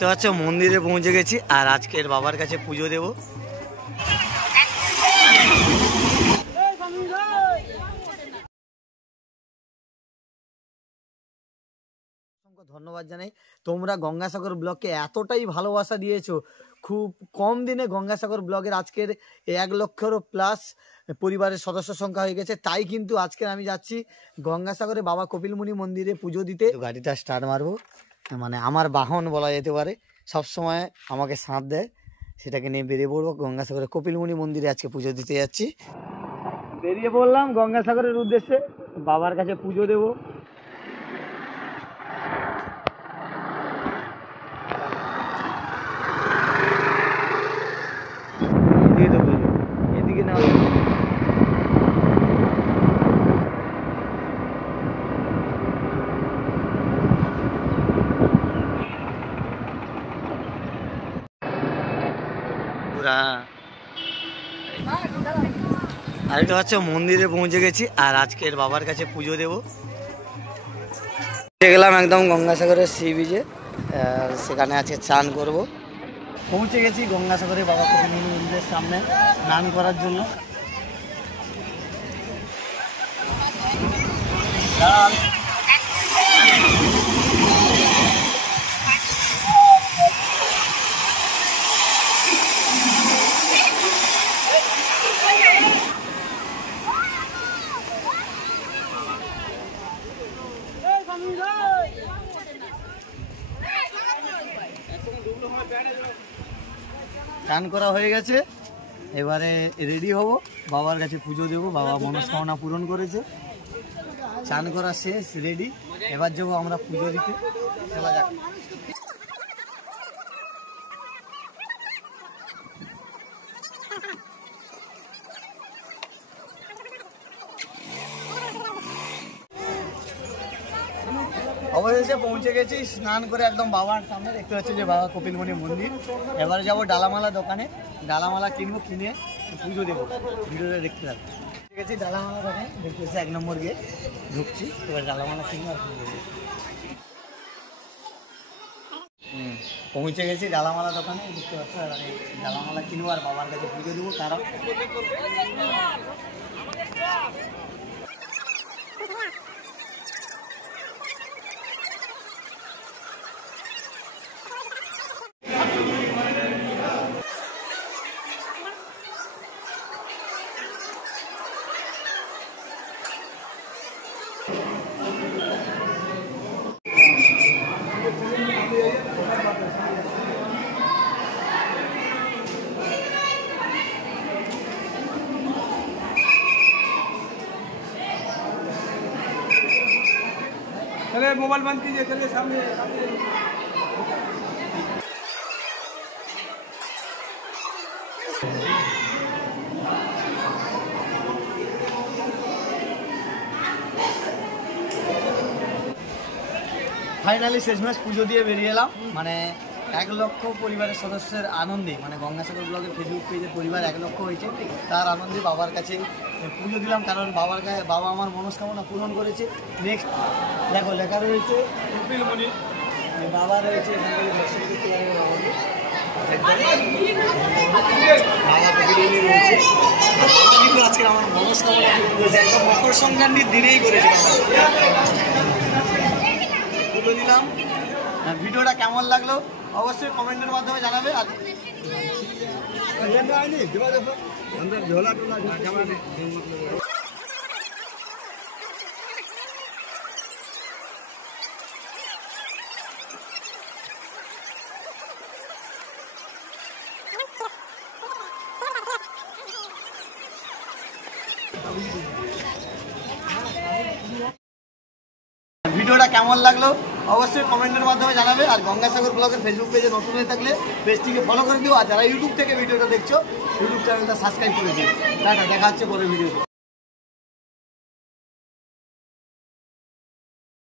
তো আচ্ছা মন্দিরে পৌঁছে গেছি আর আজকের বাবার কাছে পুজো দেব। ধন্যবাদ জানাই, তোমরা গঙ্গাসাগর ব্লগকে এতটাই ভালোবাসা দিয়েছো। খুব কম দিনে গঙ্গাসাগর ব্লগের আজকের 1 লক্ষেরও প্লাস পরিবারের সদস্য সংখ্যা হয়ে গেছে। তাই কিন্তু আজকে আমি যাচ্ছি গঙ্গাসাগরে বাবা কপিলমুনি মন্দিরে পুজো দিতে। গাড়িটা স্টার্ট মারবো, মানে আমার বাহন বলা যেতে পারে, সবসময় আমাকে সাথ দেয়, সেটাকে নিয়ে বেরিয়ে পড়বো গঙ্গাসাগরে কপিলমুনি মন্দিরে আজকে পুজো দিতে যাচ্ছি। বেরিয়ে পড়লাম গঙ্গাসাগরের উদ্দেশ্যে, বাবার কাছে পুজো দেবো। এদিকে না আর এটা হচ্ছে মন্দিরে পৌঁছে গেছি আর আজকের বাবার কাছে পুজো দেব। গেলাম একদম গঙ্গাসাগরের সি বিচে, সেখানে আছে চান করব। পৌঁছে গেছি গঙ্গাসাগরে বাবা কপিলমুনি মন্দিরের সামনে স্নান করার জন্য। চান করা হয়ে গেছে, এবারে রেডি হব, বাবার কাছে পুজো দেবো। বাবা মনস্কামনা পূরণ করেছে। চান করা শেষ, রেডি, এবার যাবো আমরা পুজো দিতে। চলা যাক। অবশেষে পৌঁছে গেছি, স্নান করে একদম বাবার সামনে। দেখতে পাচ্ছি যে বাবা কপিলমুনি মন্দির। এবারে যাবো ডালামালা দোকানে, ডালামালা কিনবো, কিনে পুজো দেবো। ভিডিওটা দেখতে থাকবো। ঠিক আছে, ডালামালা দোকানে দেখতে পাচ্ছি 1 নম্বর গিয়ে ঢুকছি। এবার ডালামালা কিনবো আর পুজো দেবো। পৌঁছে গেছি ডালামালা দোকানে, দেখতে পাচ্ছি। এবারে ডালামালা কিনবো আর বাবার কাছে পুজো দেবো। কারণ चले मोबाइल बंद कीजिए, चलिए सामने। ফাইনালি শেষমেশ পুজো দিয়ে বেরিয়ে এলাম। মানে 1 লক্ষ পরিবারের সদস্যের আনন্দে, মানে গঙ্গাসাগর ব্লগের ফেসবুক পেজে পরিবার 1 লক্ষ হয়েছে, তার আনন্দে বাবার কাছে পুজো দিলাম। কারণ বাবা আমার মনস্কামনা পূরণ করেছে। নেক্সট দেখো লেখা রয়েছে কপিলমুনি, বাবা রয়েছে আজকে আমার মনস্কামনা পূরণ করেছে, একদম মকর সংক্রান্তির দিনেই করেছে। পুজো দিলাম। ভিডিওটা কেমন লাগলো অবশ্যই কমেন্টের মাধ্যমে জানাবে। আর ভিডিওটা কেমন লাগলো অবশ্যই কমেন্টের মাধ্যমে জানাবে। আর গঙ্গাসাগর ব্লগের ফেসবুক পেজে নতুন হয়ে থাকলে পেজটিকে ফলো করে দিও। আর যারা ইউটিউব থেকে ভিডিওটা দেখছো, ইউটিউব চ্যানেলটা সাবস্ক্রাইব করে দিও। টাটা, দেখা হচ্ছে পরের ভিডিওতে।